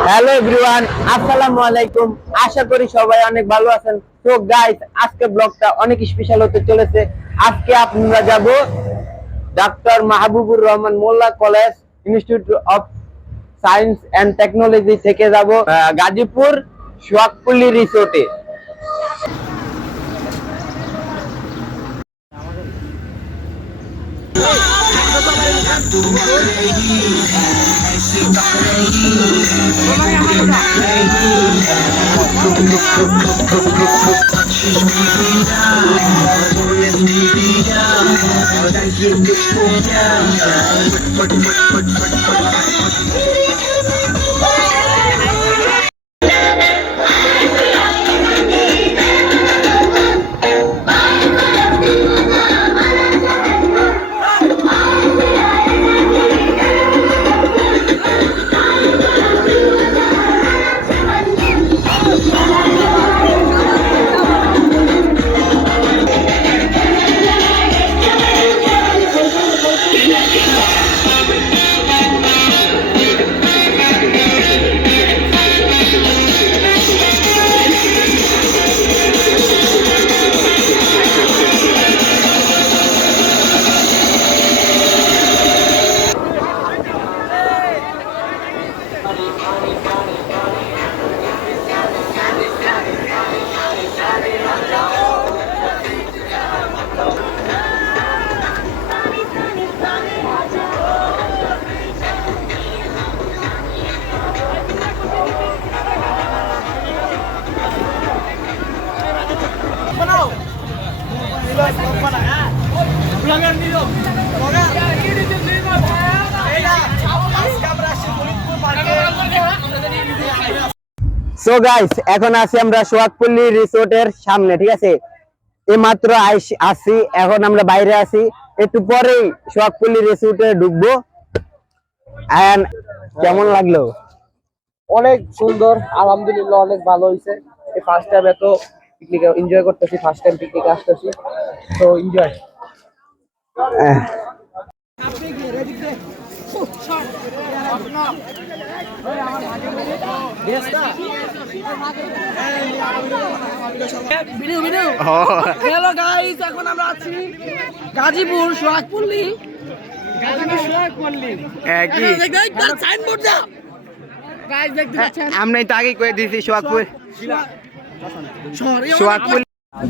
Hello everyone, আসসালামু আলাইকুম। আশা করি সবাই অনেক ভালো আছেন। তো গাইস, আজকে ব্লগটা অনেক স্পেশাল হতে চলেছে। আজকে আমরা যাব doctor Mahbubur Rahman Molla college institute of science and technology থেকে যাব গাজীপুর সোহাগপল্লী রিসোর্টে। সো গাইস, এখন আছি আমরা সোহাগপল্লী রিসোর্টের সামনে, ঠিক আছে। এইমাত্র আসি, এখন আমরা বাইরে আছি, একটু পরেই সোহাগপল্লী রিসোর্টে ঢুকবো। এন্ড কেমন লাগলো? অনেক সুন্দর, আলহামদুলিল্লাহ অনেক ভালো হয়েছে। এই ফার্স্ট টাইম এত পিকনিক এনজয় করতেছি, ফার্স্ট টাইম পিকনিক আসতেছি, তো এনজয়। হ্যালো গাইস, এখন আমরা আছি গাজীপুর সোহাগপল্লী। আমরাই তো আগে কয়ে দিয়েছি সোহাগপুর।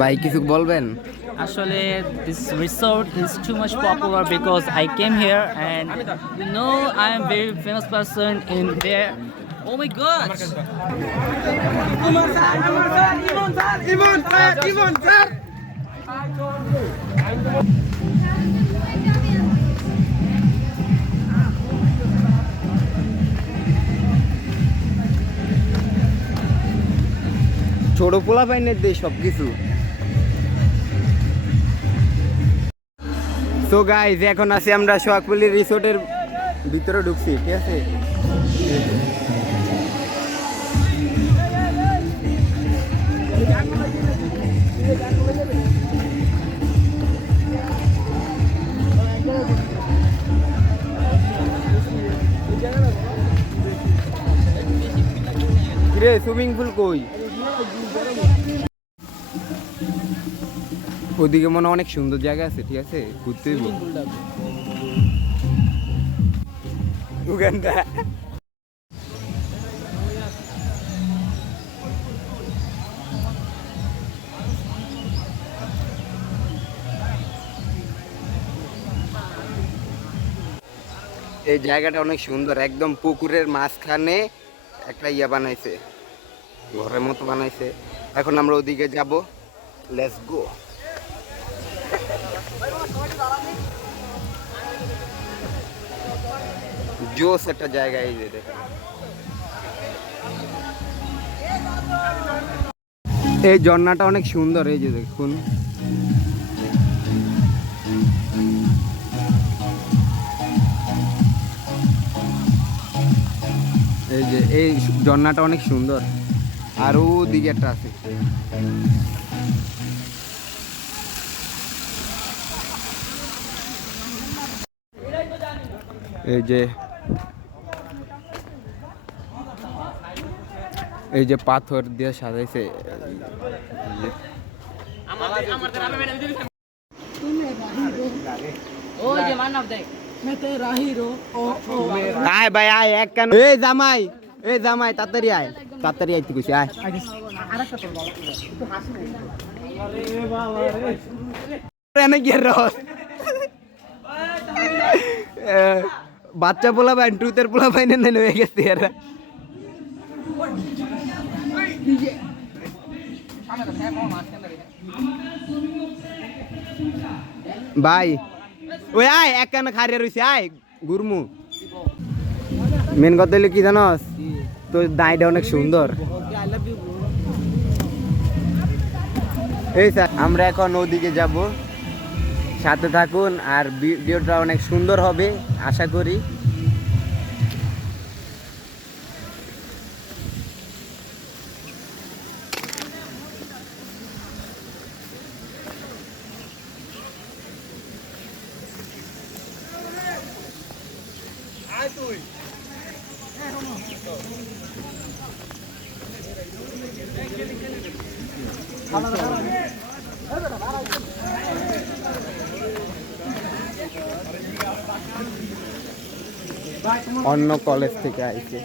ভাই কিছু বলবেন? Actually, this resort is too much popular because I came here and I am very famous person in there. Oh my god! ছোট পোলা পাইনের দেয় সবকিছু। তো গাইস, এখন আছি আমরা সোহাগপল্লী রিসোর্টের ভিতরে ঢুকছি, ঠিক আছে। কিরে, সুইমিং পুল কই? ওদিকে মনে অনেক সুন্দর জায়গা আছে, ঠিক আছে, ঘুরতে হইব। উগান্ডা। এই জায়গাটা অনেক সুন্দর, একদম পুকুরের মাঝখানে একটা ইয়া বানাইছে, ঘরের মতো বানাইছে। এখন আমরা ওদিকে যাব, লেটস গো। জোস একটা জায়গা, এই যে দেখেন, এই ঝর্ণাটা অনেক সুন্দর, এই যে দেখুন। এই যে এই ঝর্ণাটা অনেক সুন্দর, আর ওদিকে একটা আছে। এই যে এই যে পাথর দিয়ে সাজাইছে। আয় ভাই আয় এক কান। এই জামাই তাড়াতাড়ি আয়, তাড়াতাড়ি আইতে কইছি আয়। এনে কি রস বাচ্চা পোলা ভাই টুতের পোলা ভাই নেন হয়ে গেছে এরা। ভাই ওই আয় এক কানে খারিয়া রইছে আয় গুরমু। মেন কথা হইলো কি জানোস, তোর দাইটা অনেক সুন্দর। এই স্যার আমরা এখন ওদিকে যাব, সাথে থাকুন আর ভিডিওটা অনেক সুন্দর হবে আশা করি। অন্য কলেজ থেকে আইছে।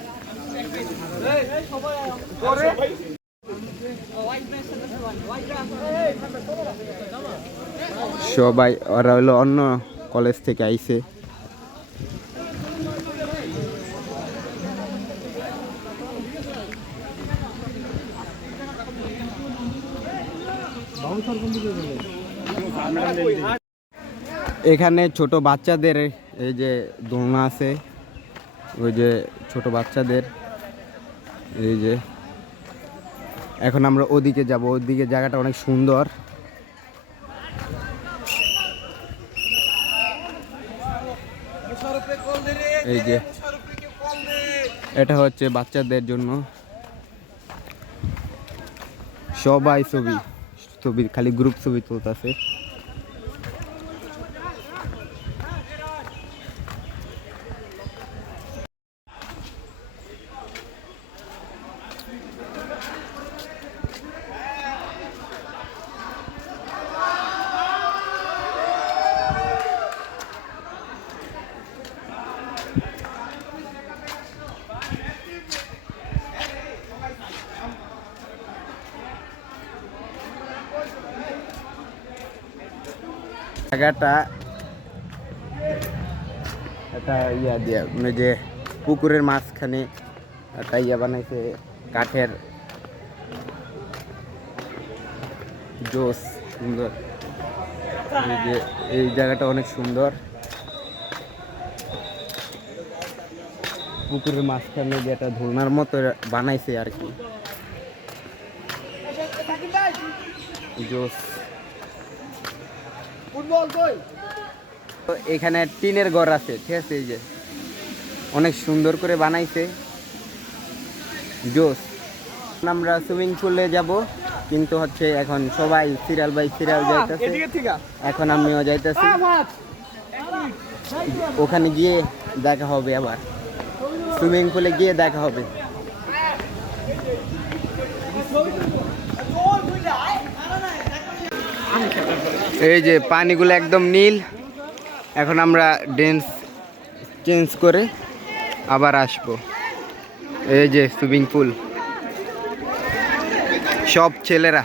সবাই ওরা হলো অন্য কলেজ থেকে আইছে। এখানে ছোট বাচ্চাদের এই যে দোলনা আছে, ওই যে ছোট বাচ্চাদের এই যে। এখন আমরা ওদিকে যাব, ওদিকে জায়গাটা অনেক সুন্দর। এই যে এটা হচ্ছে বাচ্চাদের জন্য। সবাই ছবি খালি গ্রুপ ছবি তুলতেছে। জায়গাটা একটা ইয়া দিয়া মানে যে পুকুরের মাঝখানে একটা ইয়া বানাইছে কাঠের, জোস সুন্দর। এই যে এই জায়গাটা অনেক সুন্দর, পুকুরের মাঝখানে যে একটা ধুলনার মতো বানাইছে আর কি, জোস। এখানে টিনের ঘর আছে, ঠিক আছে, এই যে অনেক সুন্দর করে বানাইছে, জোস। আমরা সুইমিং পুলে যাব, কিন্তু হচ্ছে এখন সবাই সিরিয়াল বাই সিরিয়াল যাইতেছে। এখন আমিও যাইতেছি, ওখানে গিয়ে দেখা হবে, আবার সুইমিং পুলে গিয়ে দেখা হবে। এই যে পানিগুলো একদম নীল। এখন আমরা ড্রেস চেঞ্জ করে আবার আসবো। এই যে সুইমিং পুল, সব ছেলেরা।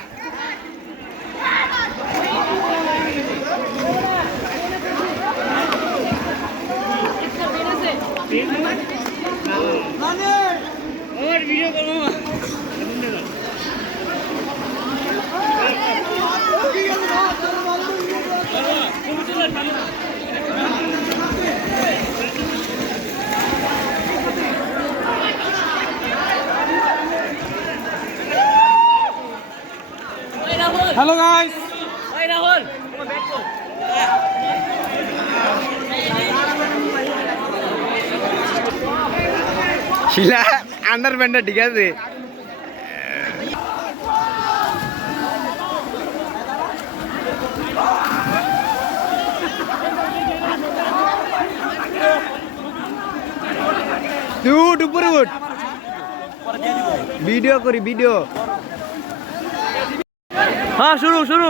Hello guys. Hey Rahul. শিলা আন্ডারপ্যান্টটা ঠিক আছে। উঠ উপরে উঠ। ভিডিও করি ভিডিও। হ্যাঁ শুরু শুরু।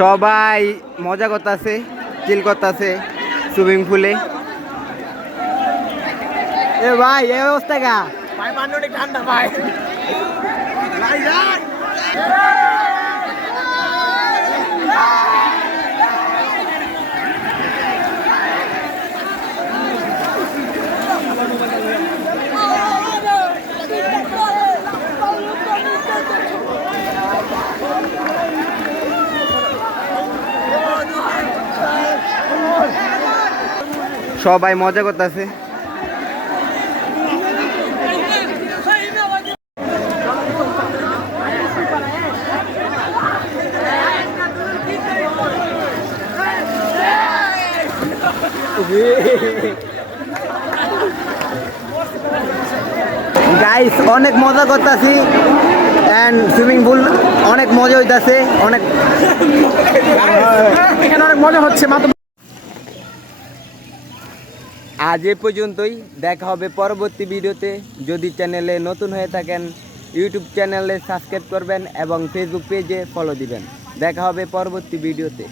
সবাই মজা করতেছে, চিল করতেছে সুইমিং পুলে। এ ভাই এই অবস্থা গা ভাই, পানি অনেক ঠান্ডা ভাই। সবাই মজা করতেছে। গাইস অনেক মজা করতেছি এন্ড সুইমিং পুল অনেক মজা হইতাছে, অনেক এখানে অনেক মজা হচ্ছে মাত্র। আজ এ পর্যন্তই, দেখা হবে পরবর্তী ভিডিওতে। যদি চ্যানেলে নতুন হয়ে থাকেন ইউটিউব চ্যানেলে সাবস্ক্রাইব করবেন এবং ফেসবুক পেজে ফলো দিবেন। দেখা হবে পরবর্তী ভিডিওতে।